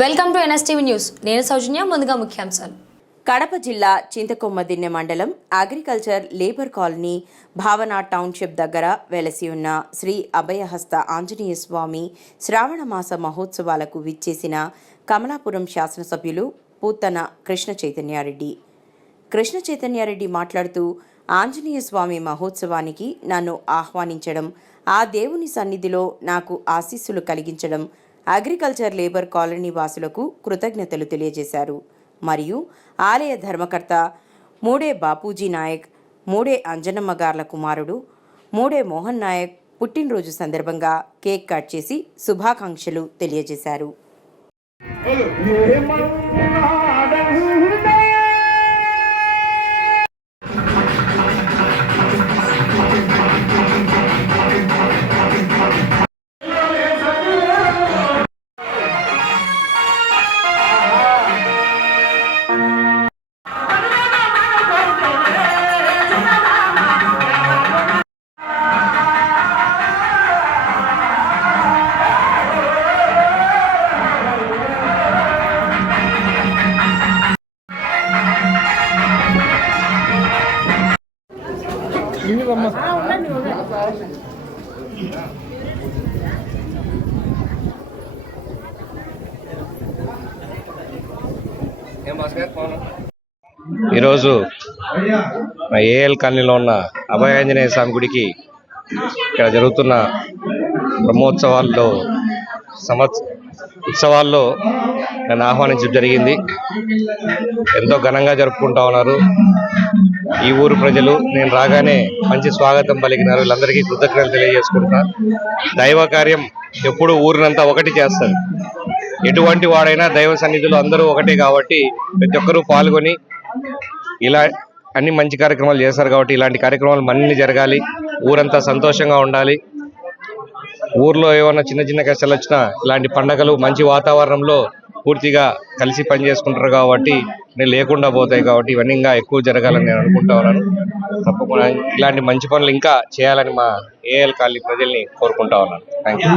Welcome to NSTV news. నేను సౌజన్య. ముందుగా ముఖ్యాంశాలు. కడప జిల్లా చింతకొమ్మదిన్నె మండలం అగ్రికల్చర్ లేబర్ కాలనీ భావన టౌన్షిప్ దగ్గర వెలసి ఉన్న శ్రీ అభయహస్త ఆంజనేయ స్వామి శ్రావణ మాస మహోత్సవాలకు విచ్చేసిన కమలాపురం శాసనసభ్యులు పూతన కృష్ణ చైతన్యారెడ్డి మాట్లాడుతూ ఆంజనేయ స్వామి మహోత్సవానికి నన్ను ఆహ్వానించడం, ఆ దేవుని సన్నిధిలో నాకు ఆశీస్సులు కలిగించడం అగ్రికల్చర్ లేబర్ కాలనీ వాసులకు కృతజ్ఞతలు తెలియజేశారు. మరియు ఆలయ ధర్మకర్త మూడే బాపూజీ నాయక్, మూడే అంజనమ్మ గార్ల కుమారుడు మూడే మోహన్ నాయక్ పుట్టినరోజు సందర్భంగా కేక్ కట్ చేసి శుభాకాంక్షలు తెలియజేశారు. ఈరోజు ఏఎల్ కాలనీలో ఉన్న అభయాంజనేయ స్వామి గుడికి ఇక్కడ జరుగుతున్న ఉత్సవాల్లో నన్ను ఆహ్వానించడం జరిగింది. ఎంతో ఘనంగా జరుపుకుంటా ఉన్నారు. ఈ ఊరు ప్రజలు నేను రాగానే మంచి స్వాగతం పలికినారు. వీళ్ళందరికీ కృతజ్ఞతలు తెలియజేసుకుంటున్నా. దైవ కార్యం ఎప్పుడు ఊరినంతా ఒకటి చేస్తారు. ఎటువంటి వాడైనా దైవ సన్నిధిలో అందరూ ఒకటే కాబట్టి ప్రతి ఒక్కరూ పాల్గొని ఇలా అన్ని మంచి కార్యక్రమాలు చేస్తారు. కాబట్టి ఇలాంటి కార్యక్రమాలు మన్ని జరగాలి. ఊరంతా సంతోషంగా ఉండాలి. ఊర్లో ఏమన్నా చిన్న చిన్న కష్టాలు వచ్చినా ఇలాంటి పండగలు మంచి వాతావరణంలో పూర్తిగా కలిసి పనిచేసుకుంటారు కాబట్టి నేను లేకుండా పోతాయి. కాబట్టి ఇవన్నీ ఇంకా ఎక్కువ జరగాలని నేను అనుకుంటా ఉన్నాను. తప్పకుండా ఇలాంటి మంచి పనులు ఇంకా చేయాలని మా ఏఎల్ కాలనీ ప్రజల్ని కోరుకుంటా ఉన్నాను. Thank you.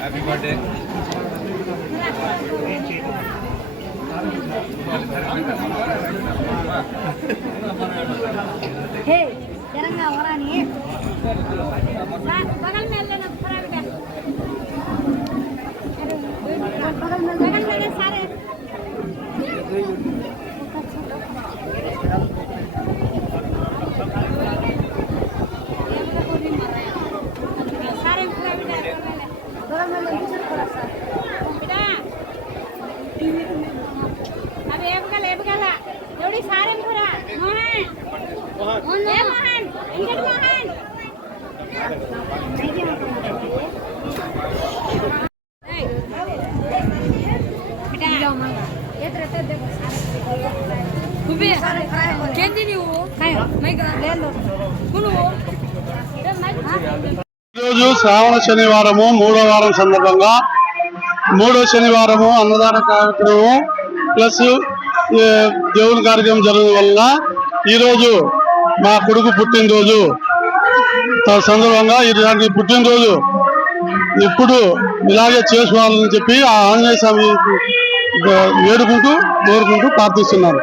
Happy birthday. हे तेरंगा वरा नहीं है बगल में लेना पूरा बेटा बगल में सारे सारे पूरा बेटा बगल में ले पूरा बेटा अब एक गला एवढी सारे पूरा मोहन इंकट मोहन ఈరోజు శ్రావణ శనివారము 3వ వారం సందర్భంగా 3వ శనివారము అన్నదాన కార్యక్రమం ప్లస్ దేవుని కార్యక్రమం జరగడం వల్ల ఈరోజు మా కొడుకు పుట్టినరోజు సందర్భంగా ఇలాంటి పుట్టినరోజు ఇప్పుడు ఇలాగే చేసుకోవాలని చెప్పి ఆ ఆంజనేయ స్వామి వేడుకుంటూ కోరుకుంటూ ప్రార్థిస్తున్నాను.